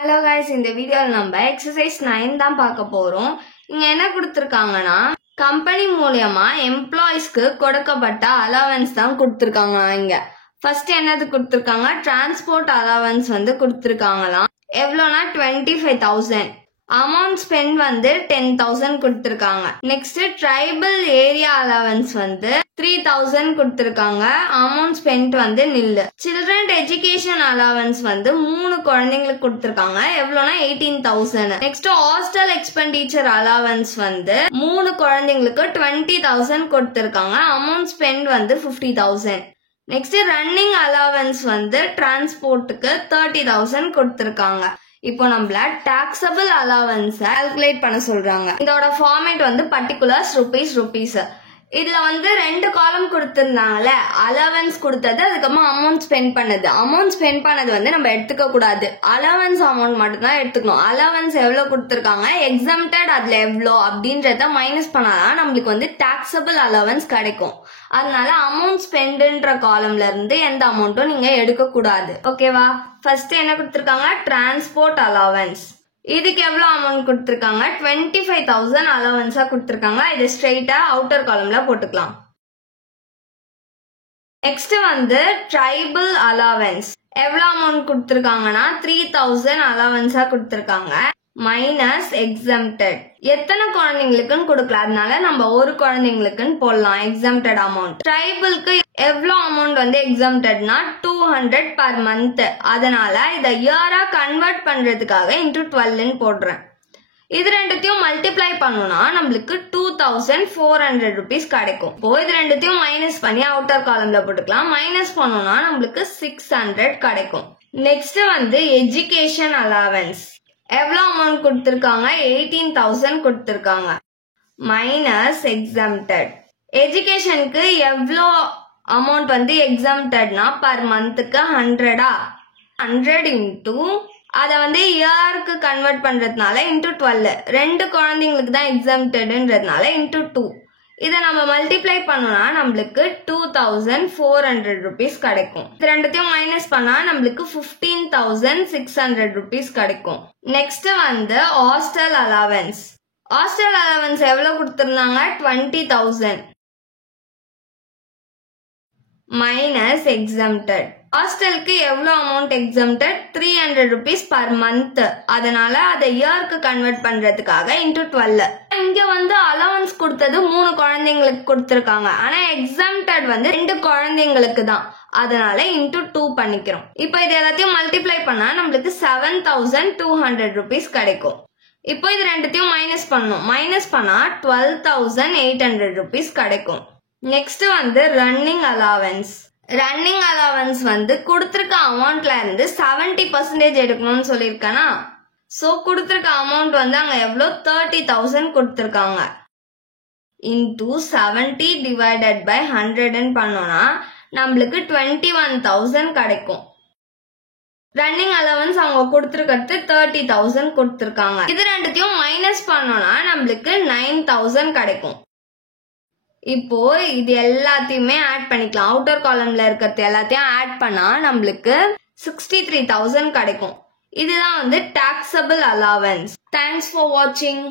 Hello guys, இந்த வீடியோல நம்ம எக்ஸசைஸ் 9 தான் பார்க்க போறோம். இங்க என்ன கொடுத்திருக்காங்கன்னா கம்பெனி மூலமா எம்ப்ளாயிஸ்க்கு கொடுக்கப்பட்ட அலவன்ஸ் தான் கொடுத்திருக்காங்க. இங்க ஃபர்ஸ்ட் என்னது கொடுத்திருக்காங்க, டிரான்ஸ்போர்ட் அலவன்ஸ் வந்து கொடுத்திருக்காங்களாம். எவ்வளோனா 25,000. அமௌண்ட் ஸ்பெண்ட் வந்து 10,000 கொடுத்திருக்காங்க. நெக்ஸ்ட் ட்ரைபல் ஏரியா அலவன்ஸ் வந்து 3,000 கொடுத்திருக்காங்க. அமௌண்ட் ஸ்பெண்ட் வந்து நில்லு. சில்ட்ரன் எஜுகேஷன் அலவன்ஸ் வந்து 3 குழந்தைங்களுக்கு கொடுத்திருக்காங்க. எவ்வளோனா 18,000. நெக்ஸ்ட் ஹாஸ்டல் எக்ஸ்பெண்டிச்சர் அலவன்ஸ் வந்து 3 குழந்தைங்களுக்கு 20,000 கொடுத்திருக்காங்க. அமௌண்ட் ஸ்பெண்ட் வந்து 50,000. நெக்ஸ்ட் ரன்னிங் அலவன்ஸ் வந்து டிரான்ஸ்போர்ட்டுக்கு 30,000 கொடுத்திருக்காங்க. இப்போ நம்மள டாக்ஸபிள் அலவன்ஸ் கால்குலேட் பண்ண சொல்றாங்க. இதோட ஃபார்மேட் வந்து பர்டிகுலர்ஸ் ருபீஸ். இதுல வந்து 2 காலம் கொடுத்திருந்தாங்கல்ல, அலவன்ஸ் கொடுத்தது, அதுக்கப்புறமா அமௌண்ட் ஸ்பெண்ட் பண்ணது. அமௌண்ட் ஸ்பெண்ட் பண்ணது வந்து நம்ம எடுத்துக்க கூடாது, அலவன்ஸ் அமௌண்ட் மட்டும் தான் எடுத்துக்கணும். அலவன்ஸ் எவ்வளவு கொடுத்திருக்காங்க, எக்ஸம்டட் அதுல எவ்வளோ அப்படின்றத மைனஸ் பண்ணாதான் நம்மளுக்கு வந்து டாக்ஸபிள் அலவன்ஸ் கிடைக்கும். அதனால அமௌண்ட் ஸ்பெண்ட்ன்ற காலம்ல இருந்து எந்த அமௌண்ட்டும் நீங்க எடுக்க கூடாது. ஓகேவா? ஃபர்ஸ்ட் என்ன கொடுத்திருக்காங்க, டிரான்ஸ்போர்ட் அலவன்ஸ். இதுக்கு எவ்வளவு அமௌண்ட் கொடுத்திருக்காங்க, 25,000 அலவன்ஸா கொடுத்திருக்காங்க. இது ஸ்ட்ரெயிட்டா அவுட்டர் காலம்ல போட்டுக்கலாம். நெக்ஸ்ட் வந்து ட்ரைபல் அலவன்ஸ். எவ்வளவு அமௌண்ட் கொடுத்திருக்காங்கன்னா 3,000 அலவன்ஸா கொடுத்திருக்காங்க. Minus exempted. எத்தனை குழந்தைங்களுக்குன்னு கொடுக்கல, அதனால நம்ம ஒரு குழந்தைங்களுக்குன்னு போடலாம் எக்ஸம்டட் அமௌண்ட். ட்ரைபலுக்கு எவ்வளவு அமௌண்ட் வந்து எக்ஸம்டட்னா 200 பர் மந்த். அதனால இதை இயரா கன்வெர்ட் பண்றதுக்காக இன்டூ 12 போடுறேன். இது ரெண்டுத்தையும் மல்டிப்ளை பண்ணோம்னா நம்மளுக்கு 2,400 ருபீஸ் கிடைக்கும். இப்போ இது ரெண்டுத்தையும் மைனஸ் பண்ணி அவுட்டர் காலம்ல போட்டுக்கலாம். மைனஸ் பண்ணோம்னா நம்மளுக்கு 600 கிடைக்கும். நெக்ஸ்ட் வந்து எஜுகேஷன் அலவன்ஸ். எவ்வளவு அமௌண்ட் கொடுத்திருக்காங்க, 18,000 கொடுத்திருக்காங்க. Minus exempted. எஜுகேஷனுக்கு எவ்வளோ அமௌண்ட் வந்து எக்ஸம்டட்னா பர் மந்த்துக்கு 100 இன்டூ அதை வந்து இயருக்கு கன்வெர்ட் பண்றதுனால இன்டூ 12. 2 குழந்தைங்களுக்கு தான் எக்ஸம்டட்ன்றதுனால இன்டூ 2. இதை நம்ம மல்டிப்ளை பண்ணோம்னா நம்மளுக்கு 2,400 ருபீஸ் கிடைக்கும். இது ரெண்டுத்தையும் மைனஸ் பண்ணா நம்மளுக்கு 15,600 ருபீஸ் கிடைக்கும். நெக்ஸ்ட் வந்து ஹாஸ்டல் அலவன்ஸ். ஹாஸ்டல் அலவன்ஸ் எவ்வளவு கொடுத்திருந்தாங்க, 20,000 மைனஸ் எக்ஸம்டட். ஹாஸ்டலுக்கு எவ்வளவு amount exempted, 300 rupees per month. அதனால அதை இயருக்கு கன்வெர்ட் பண்றதுக்காக இன்டூ 12. இங்க வந்து அலவன்ஸ் கொடுத்தது 3 குழந்தைங்களுக்கு கொடுத்திருக்காங்க. ஆனா எக்ஸம்டட் வந்து 2 குழந்தைங்களுக்கு தான், அதனால இன்டூ 2 பண்ணிக்கிறோம். இப்போ இது எல்லாத்தையும் மல்டிப்ளை பண்ணா நம்மளுக்கு 7,200 ருபீஸ் கிடைக்கும். இப்போ இது ரெண்டுத்தையும் மைனஸ் பண்ணணும். மைனஸ் பண்ணா 12,800 ருபீஸ் கிடைக்கும். நெக்ஸ்ட் வந்து ரன்னிங் அலவன்ஸ். ரன்னிங் அலவன்ஸ் வந்து கொடுத்திருக்க அமௌண்ட்ல இருந்து 70% எடுக்கணும்னு சொல்லியிருக்கேனா, சோ கொடுத்திருக்க அமௌண்ட் வந்து அங்க எவ்வளோ 30,000 கொடுத்திருக்காங்க. இன்டூ 70 டிவைடட் பை 100 பண்ணோம்னா நம்மளுக்கு 21,000 கிடைக்கும். ரன்னிங் அலவன்ஸ் அவங்க கொடுத்திருக்கிறது 30,000 கொடுத்திருக்காங்க. இது ரெண்டுத்தையும் மைனஸ் பண்ணோம்னா நம்மளுக்கு 9,000 கிடைக்கும். இப்போ இது எல்லாத்தையுமே ஆட் பண்ணிக்கலாம். அவுட்டர் காலம்ல இருக்கிறது எல்லாத்தையும் ஆட் பண்ணா நம்மளுக்கு 63,000 கிடைக்கும். இதுதான் வந்து டாக்ஸபிள் அலவன்ஸ். தேங்க்ஸ் ஃபார் வாட்சிங்.